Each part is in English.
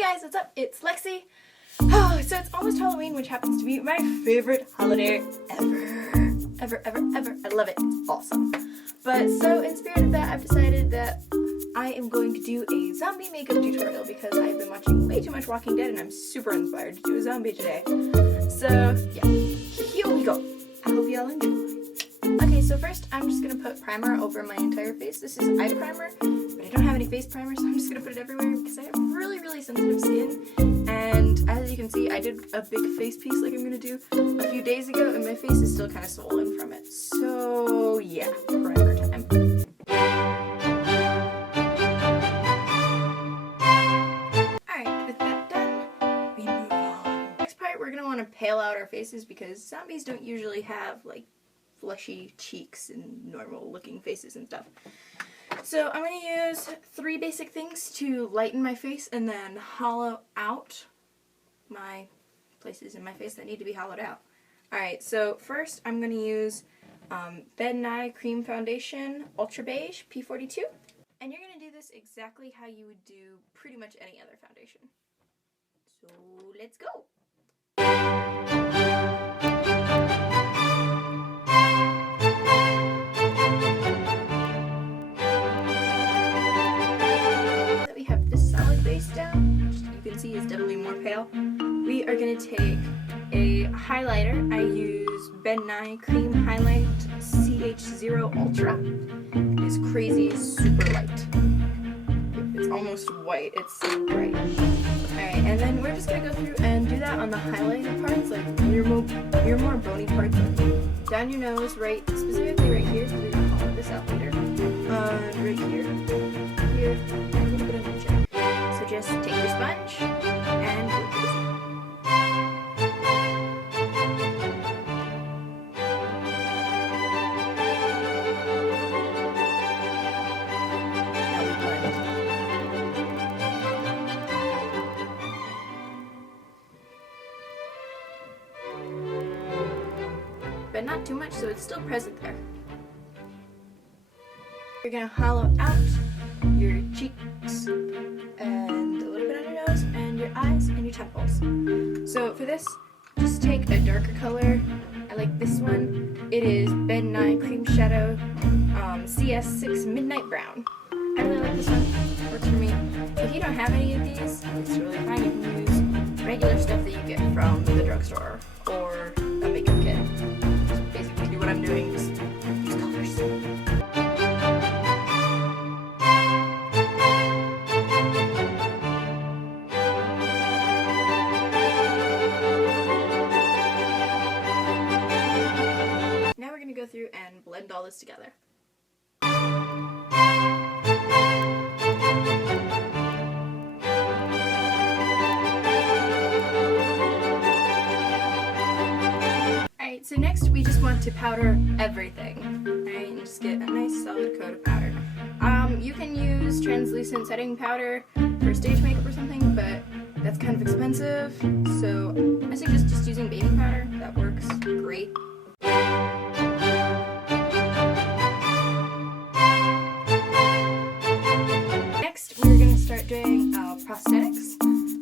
Hey guys, what's up? It's Lexi. Oh, so it's almost Halloween, which happens to be my favorite holiday ever. Ever. I love it. Awesome. But so in spirit of that, I've decided that I am going to do a zombie makeup tutorial because I've been watching way too much Walking Dead and I'm super inspired to do a zombie today. So yeah, here we go. I hope y'all enjoy. Okay, so first I'm just going to put primer over my entire face. This is eye primer, but I don't have any face primer, so I'm just going to put it everywhere because I have really sensitive skin. And as you can see, I did a big face piece like I'm going to do a few days ago, and my face is still kind of swollen from it. So yeah, primer time. Alright, with that done, we move on. Next part, we're going to want to pale out our faces because zombies don't usually have like fleshy cheeks and normal looking faces and stuff. So I'm going to use 3 basic things to lighten my face and then hollow out my places in my face that need to be hollowed out. Alright, so first I'm going to use Ben Nye Cream Foundation Ultra Beige P42. And you're going to do this exactly how you would do pretty much any other foundation. So let's go! Down, which you can see is definitely more pale. We are going to take a highlighter. I use Ben Nye Cream Highlight CH0 Ultra. It's crazy, super light. It's almost white. It's so bright. Alright, and then we're just going to go through and do that on the highlighted parts, like your more bony parts. Down your nose, right, specifically right here, so we're going to call this out later. Right here, here, and a little bit of your chin. So just take your sponge and go crazy. Now we blend. But not too much, so it's still present there. You're going to hollow out your cheeks and a little bit on your nose and your eyes and your temples. So for this, just take a darker color. I like this one. It is Ben Nye Cream Shadow CS6 Midnight Brown. I really like this one. Works for me. If you don't have any of these, it's really fine. You can use regular stuff that you get from the drugstore or a makeup kit. Just basically do what I'm doing. Just use colors. Go through and blend all this together. Alright, so next we just want to powder everything. Alright, and just get a nice solid coat of powder. You can use translucent setting powder for stage makeup or something, but that's kind of expensive, so I suggest just using baby powder. That works great. Start doing prosthetics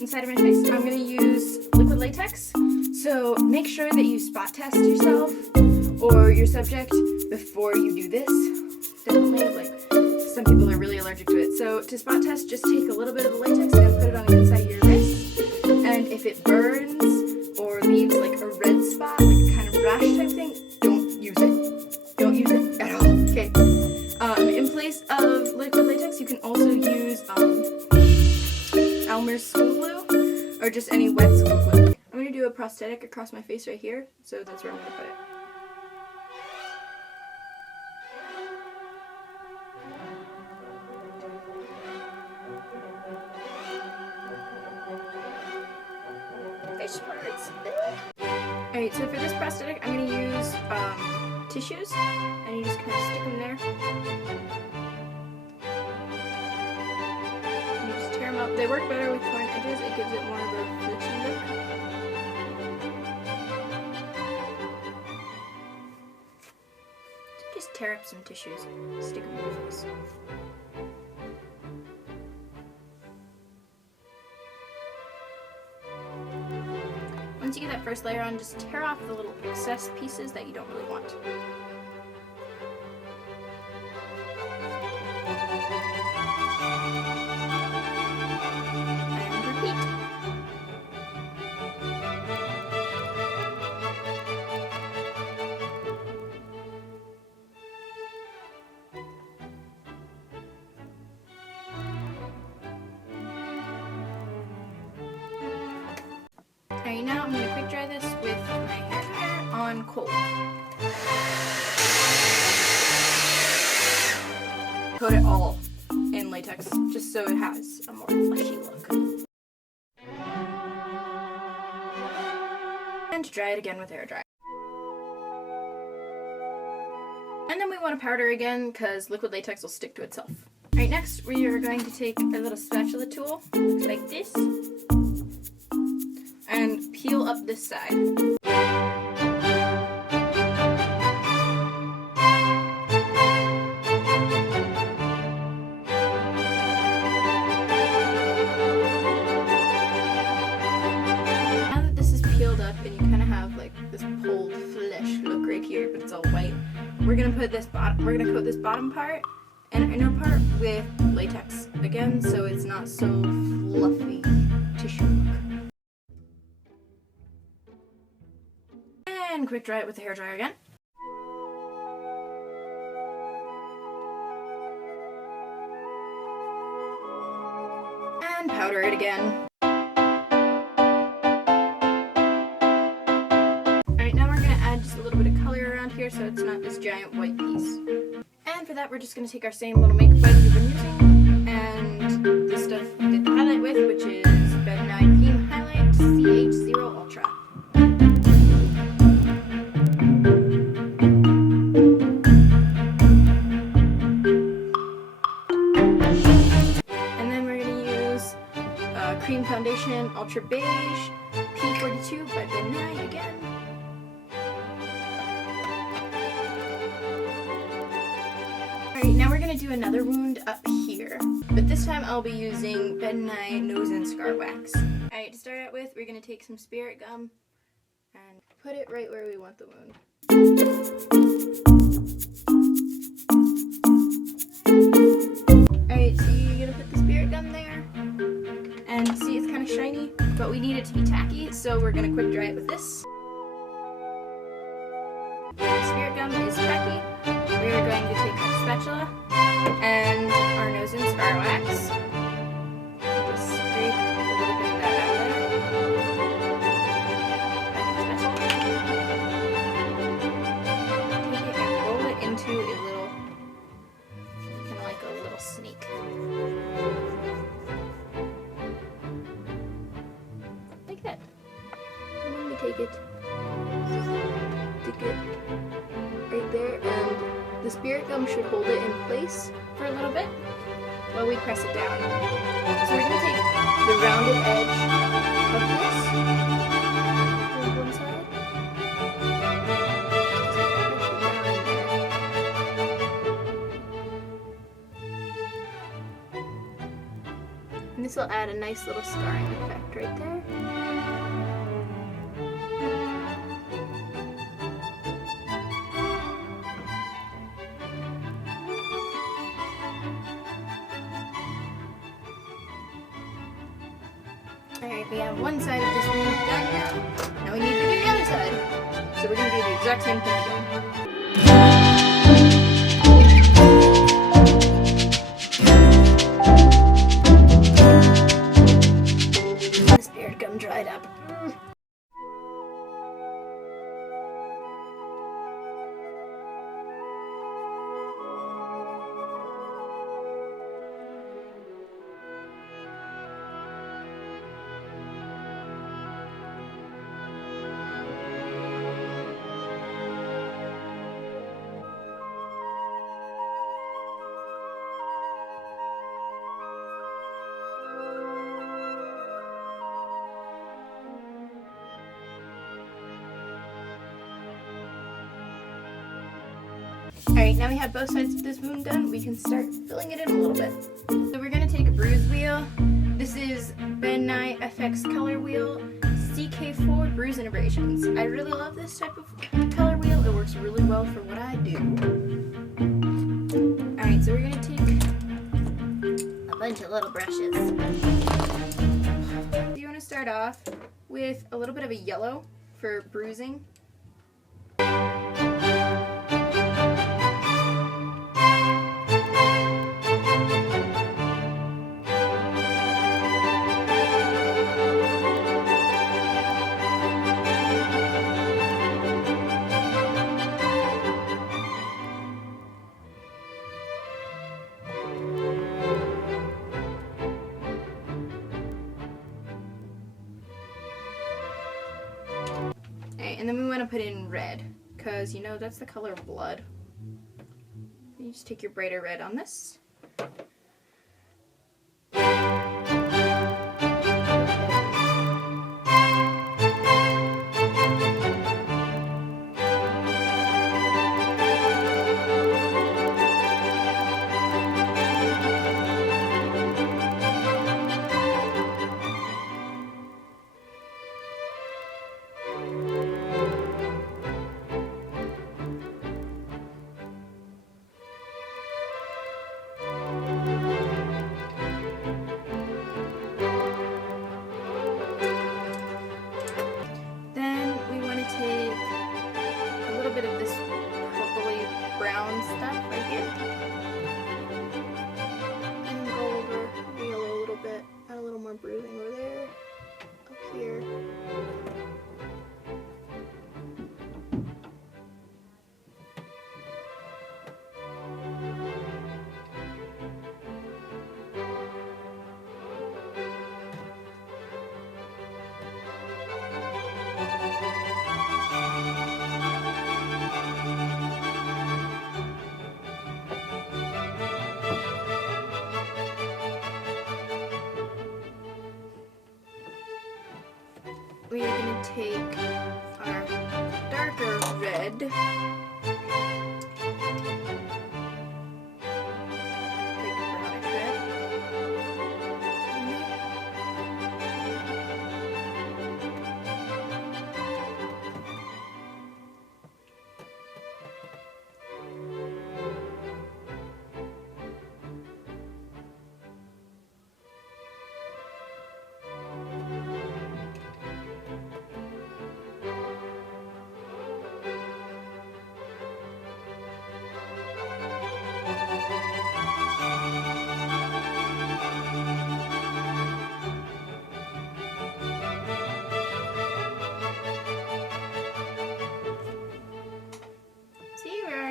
inside of my face. I'm going to use liquid latex, so make sure that you spot test yourself or your subject before you do this. Definitely, like, some people are really allergic to it. So to spot test, just take a little bit of the latex and put it on the inside of your wrist, and if it burns or leaves like a red spot, like a kind of rash type thing, don't use it. Don't use it at all, okay? In place of liquid latex, you can also use Elmer's school glue, or just any wet school glue. I'm going to do a prosthetic across my face right here, so that's where I'm going to put it. Fish words. Alright, so for this prosthetic, I'm going to use tissues, and you just kind of stick them there. And you just tear them up. They work better with torn edges. It gives it more of a glitchy look. So just tear up some tissues, stick them in your face. once you get that first layer on, just tear off the little excess pieces that you don't really want. And repeat. Alright, now I'm going to quick dry this with my hair dryer on cold. Coat it all in latex just so it has a more fleshy look. And dry it again with hair dryer. And then we want to powder again because liquid latex will stick to itself. Alright, next we are going to take a little spatula tool, looks like this, and peel up this side. Now that this is peeled up and you kind of have like this pulled flesh look right here, but it's all white, we're gonna coat this bottom part and inner part with latex again, so it's not so fluffy tissue look. And quick dry it with the hairdryer again. And powder it again. Alright, now we're going to add just a little bit of color around here so it's not this giant white piece. And for that we're just going to take our same little makeup items we've been using and the stuff we did the highlight with, which is Ben 9 Cream Highlight CH0 Ultra. Cream Foundation Ultra Beige P42 by Ben 9 again. Alright, now we're going to do another wound up here. But this time I'll be using Ben 9 Nose and Scar Wax. Alright, to start out with, we're going to take some spirit gum and put it right where we want the wound. Alright, so you're going to put the spirit gum there. And see, it's kind of shiny, but we need it to be tacky, so we're going to quick dry it with this. The spirit gum is tacky. We are going to take our spatula and our nose and scar wax. Just scrape a little bit of that out there. Take it and roll it into a little, kind of like a little snake. Take it, stick it right there, and the spirit gum should hold it in place for a little bit while we press it down. So we're going to take the rounded edge of this on one side, and this will add a nice little scarring effect right there. Alright, we have one side of this wound done now. Now we need to do the other side. So we're going to do the exact same thing again. The spirit gum dried up. Alright, now we have both sides of this wound done, we can start filling it in a little bit. So we're going to take a bruise wheel. This is Ben 9 FX Color Wheel CK4 Bruise and Abrasions. I really love this type of color wheel. It works really well for what I do. Alright, so we're going to take a bunch of little brushes. So you want to start off with a little bit of a yellow for bruising. And then we want to put in red, because you know that's the color of blood. You just take your brighter red on this. Stuff right here, and go over the yellow a little bit, add a little more bruising over there, up here. We are going to take our darker red, like brownish red,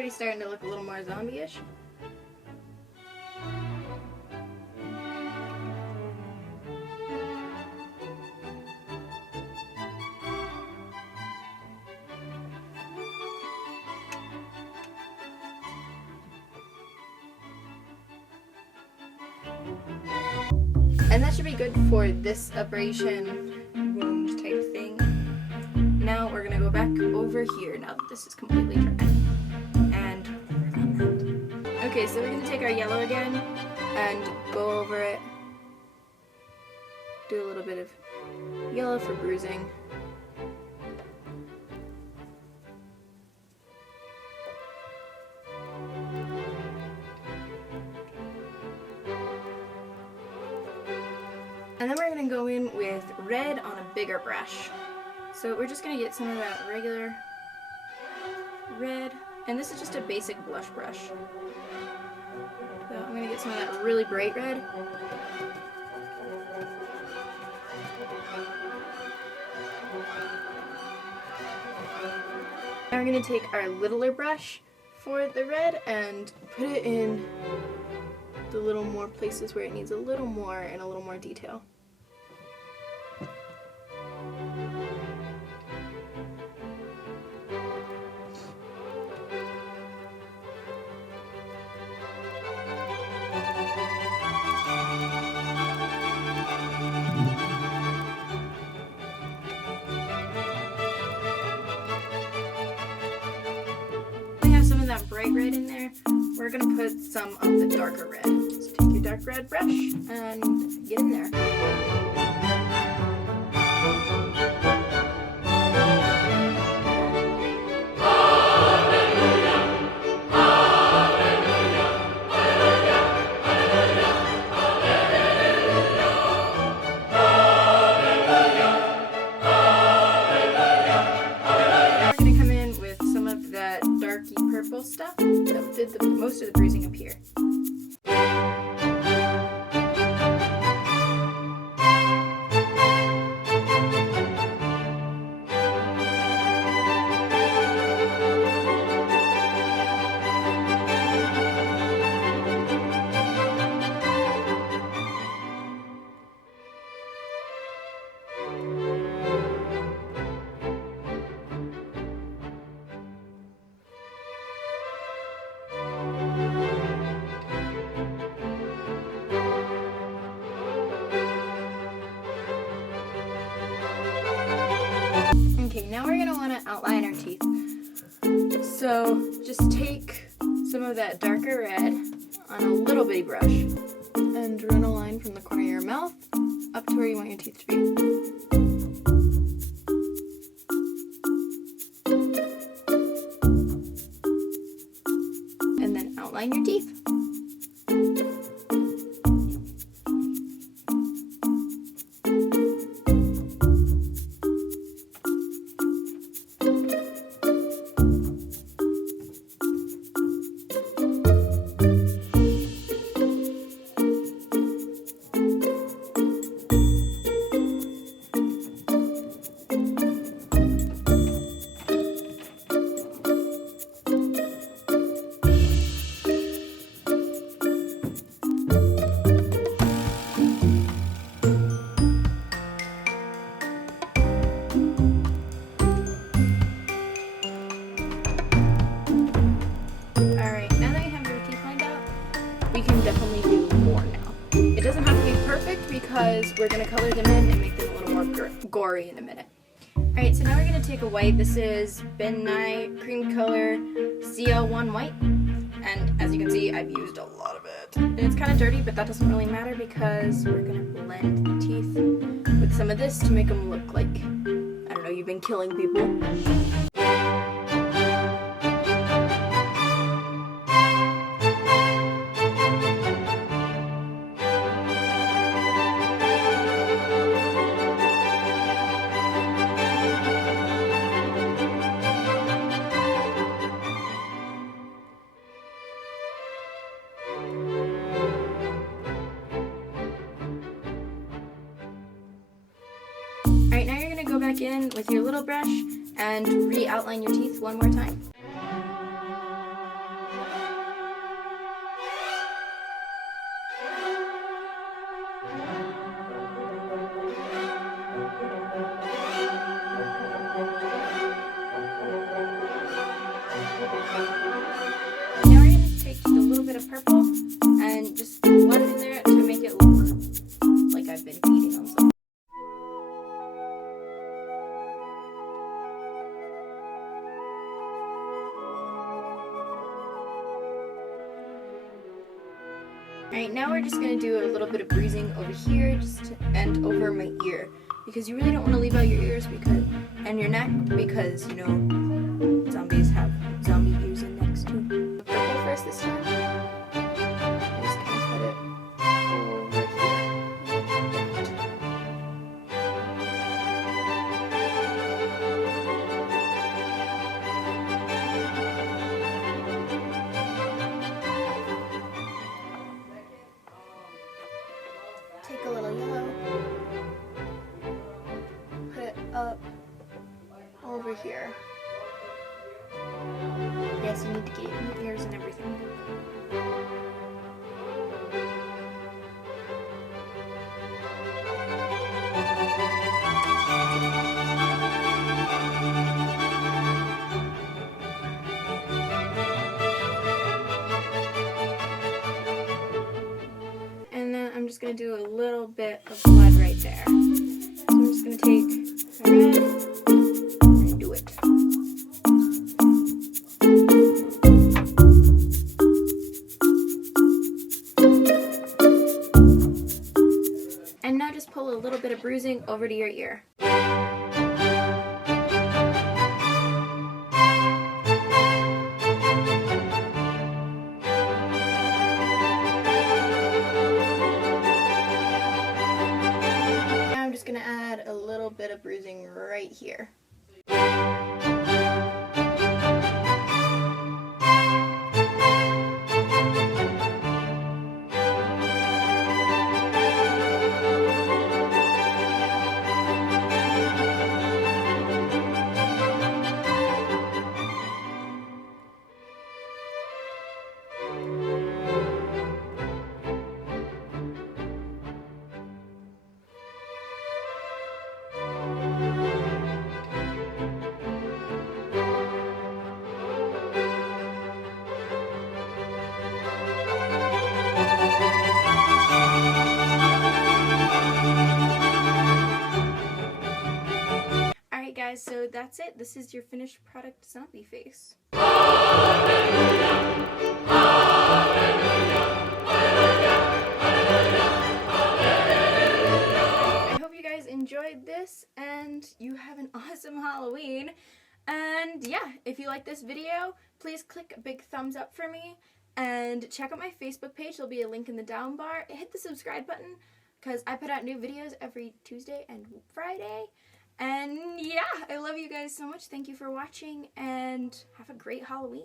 starting to look a little more zombie-ish. And that should be good for this abrasion wound type thing. Now we're gonna go back over here now that this is completely dry. Okay, so we're going to take our yellow again and go over it. Do a little bit of yellow for bruising. And then we're going to go in with red on a bigger brush. So we're just going to get some of that regular red. And this is just a basic blush brush. So I'm going to get some of that really bright red. Now we're going to take our littler brush for the red and put it in the little more places where it needs a little more and a little more detail. That bright red in there, we're going to put some of the darker red. So take your dark red brush and get in there. to the bruising up here. Okay, now we're gonna want to outline our teeth. So just take some of that darker red on a little bitty brush and run a line from the corner of your mouth up to where you want your teeth to be. And then outline your teeth. We can definitely do more now. It doesn't have to be perfect because we're going to color them in and make them a little more gory in a minute. Alright, so now we're going to take a white. This is Ben Nye cream color CL1 white. And as you can see, I've used a lot of it. And it's kind of dirty, but that doesn't really matter because we're going to blend the teeth with some of this to make them look like, I don't know, you've been killing people. Alright, now you're going to go back in with your little brush and re-outline your teeth one more time. Now we're going to take just a little bit of purple and just blend it in there to make it look like I've been feeding on something. Alright, now we're just going to do a little bit of bruising over here and over my ear, because you really don't want to leave out your ears and your neck because, you know, zombies have zombie ears and necks too. Purple first this time. I just kind of put it over here. Take a little yellow, put it up over here. Yes, you need to get in the ears and everything. And then I'm just going to do a little bit of blood right there. So I'm just going to take my red and do it. And now just pull a little bit of bruising over to your ear. Going to add a little bit of bruising right here. guys, so that's it. This is your finished product zombie face. I hope you guys enjoyed this and you have an awesome Halloween. And yeah, if you like this video, please click a big thumbs up for me and check out my Facebook page. There'll be a link in the down bar. Hit the subscribe button because I put out new videos every Tuesday and Friday. And yeah, I love you guys so much. Thank you for watching and have a great Halloween.